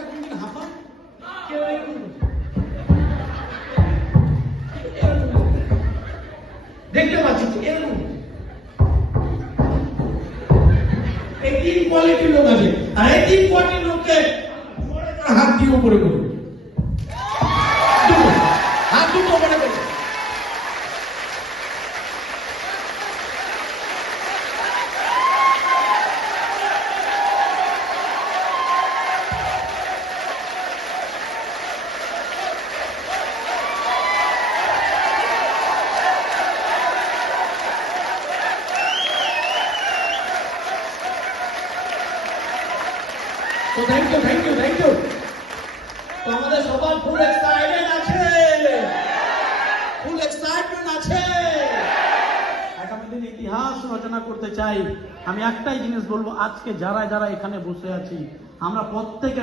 টাকা কোনদিন হাঁপান? কেউ এরকম দেখতে পাচ্ছি এরকম এই তিন কোয়ালিটির লোক আছে, আর এই তিন কোয়ালিটির লোককে হাত দিয়ে উপরে করবে, হাত দুটো উপরে করবে। তো থ্যাংক ইউ। তো আমাদের সবার ফুল এক্সাইটমেন্ট আছে। আগামী দিন ইতিহাস রচনা করতে চাই। আমি একটাই জিনিস বলবো, আজকে যারা যারা এখানে বসে আছি, আমরা প্রত্যেকে